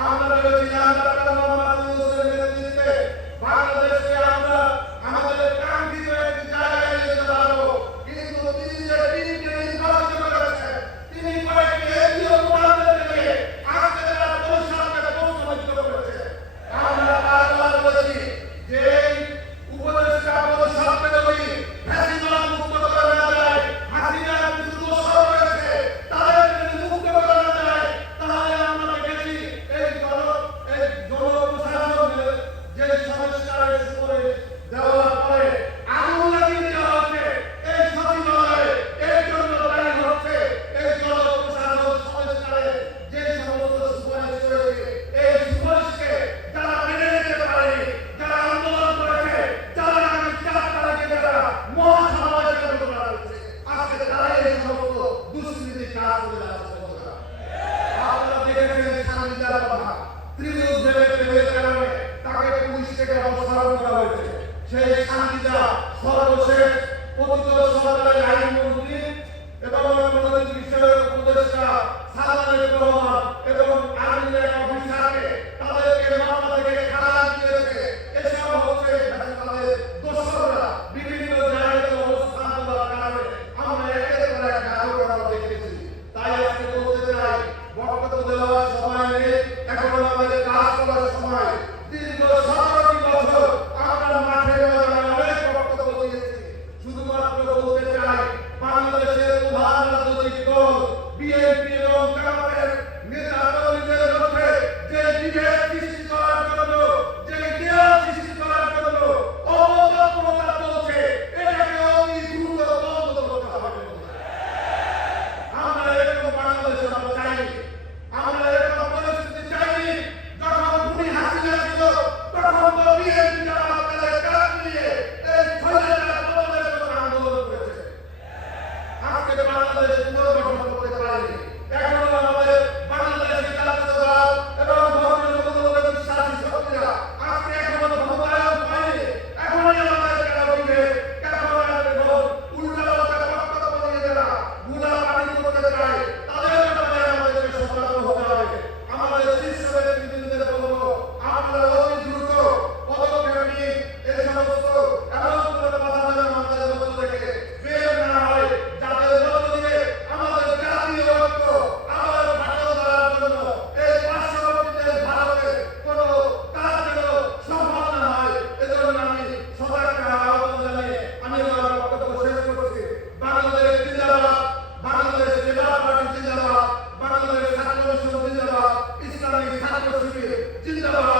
আমরা ভেবেছিলাম ডক্টর মোহাম্মদ ইউনূসের নেতৃত্বে বাংলাদেশকে আমরা আমাদের কাঙ্ক্ষিত একটি জায়গায় নিতে পারবো, কিন্তু তিনি যে টিমকে নির্বাচিত করেছেন, তিনি কয়েকটি এনজিও প্রধানদেরকে নিয়ে আজকে তারা বরিশালকে প্রশ্নবিদ্ধ করেছে। আমরা বারবার বলেছি যে এই উপদেষ্টা বরিশালকে যদি ফ্যাসিবাদ মুক্ত করা না যায়, হাসিনার কিছু দোষর রয়েছে তাদেরকে যদি মুক্ত করা না যায়, তাহলে আমরা দেখেছি এই জনপ্রশাসনের যে সংস্কারের সুপারিশ দেওয়ার পরে আগুন লাগিয়ে দেওয়া হচ্ছে এই সচিবালয়ে। এর জন্য দায়ী হচ্ছে এই জনপ্রশাসন সংস্কারের যে সমস্ত সুপারিশ রয়েছে, এই সুপারিশকে যারা মেনে নিতে পারেনি, যারা আন্দোলন করেছে, যারা আগামী 4 তারিখে যারা মহাসমাবেশের কথা বলেছে, আজকে তারাই এই সমস্ত দুষ্কৃতি কাজ করে যাচ্ছে। আপনারা দেখেছেন সাংবিধার কথা, ত্রিমুখ ভেবের কারণে তাকে পুলিশ থেকে অপসারণ করা হয়েছে। সেই সাংবিধা সর্বশেষ পতিত সরকারের আইনমন্ত্রী এবং অর্থনৈতিক বিষয়ক উপদেষ্টা সালাউদ্দিন রহমান এবং আর্মির এক অফিসারকে তাদেরকে মামলা থেকে খালাস দিয়েছে। এসব হচ্ছে তাদের দোষররা বিভিন্ন জায়গায় অবস্থান করার কারণে আমরা একের পর এক ঘটনা দেখেছি। তাই আজকে বলতে চাই, বক্তব্য দেওয়ার সময় নেই, এখন আমাদের কাজ করার সময়। দীর্ঘ 17টি বছর আমরা মাঠে ময়দানে অনেক বক্তব্য দিয়েছি। শুধুমাত্র বলতে চাই, বাংলাদেশের প্রধান রাজনৈতিক দল বিএনপি এবং জামাতের নেতা কর্মীদের মধ্যে যে বিভেদ সৃষ্টি করার জন্য, যে দেয়াল সৃষ্টি করার জন্য অপতৎপরতা চলছে, এটাকে অতি দ্রুত বন্ধ করতে হবে। আমরা এরকম বাংলাদেশে আমরা চাইনি, আমরা এরকম পরিস্থিতি চাইনি। যখন খুনি হাসিনা ছিল তখন তো বিএনপি জামাত তাদের কাজ নিয়ে এই স্বৈরাচার পতনের জন্য আন্দোলন করেছে। আজকে বাংলাদেশ পুনর্গঠন করতে পারেনি। এখনো আমাদের বাংলাদেশে জাতীয়তাবাদ এবং ধর্মীয় মূল্যবোধে বিশ্বাসী শক্তিরা আজকে এখনো ক্ষমতায়ন হয়নি। এখনই আমাদের কেন বিভেদ, কেন আমাদের ভোট, উল্টাপাল্টা বক্তব্য দিয়ে যারা গুলাবাড়ি করতে চায়, তাদের ব্যাপারে আমাদেরকে সতর্ক হতে হবে। আমাদের শীর্ষ নেতৃবৃন্দদের বলবো, আপনারা অতি দ্রুত পদক্ষেপ নিন। এই সমস্ত এমন কোনো কথা যেন আমাদের মধ্য থেকে বের না হয়, যাদের মধ্য দিয়ে আমাদের জাতীয় ঐক্য আবার ভালো করার জন্য এই পার্শ্ববর্তী ভারতের কোনো কাজ যেন সম্ভব না হয়। এজন্য আমি সবাইকে আহ্বান জানিয়ে আমি আমার বক্তব্য শেষ করছি। বাংলাদেশ জিন্দাবাদ, বাংলাদেশ লেবার পার্টি জিন্দাবাদ, বাংলাদেশ ছাত্র সংসদ জিন্দাবাদ, ইসলামী ছাত্র শিবির জিন্দাবাদ।